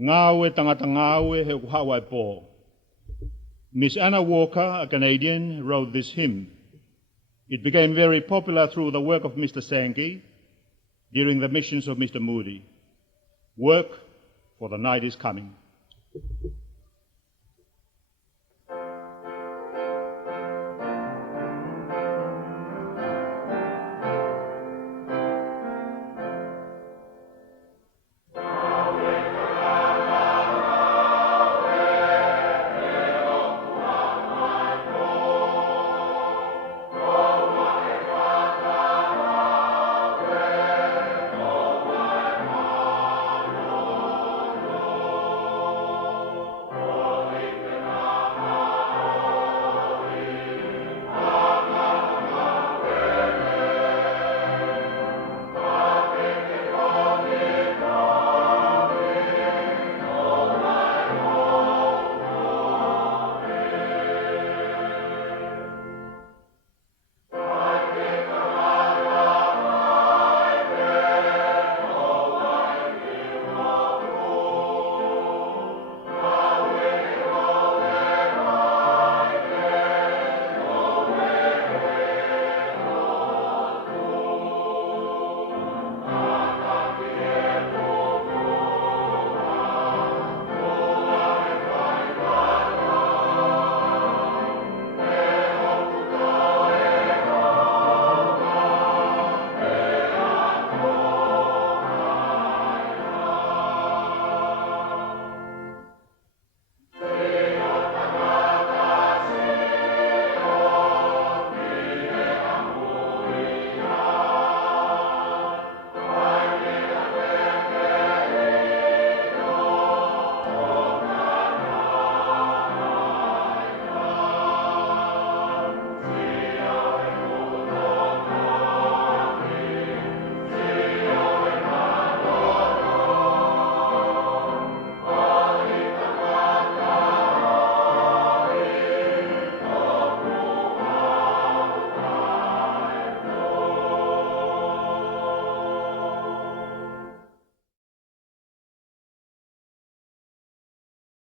Ngawe tangata ngawe he Hawaii po. Miss Anna Walker, a Canadian, wrote this hymn. It became very popular through the work of Mr. Sankey during the missions of Mr. Moody. Work, for the night is coming.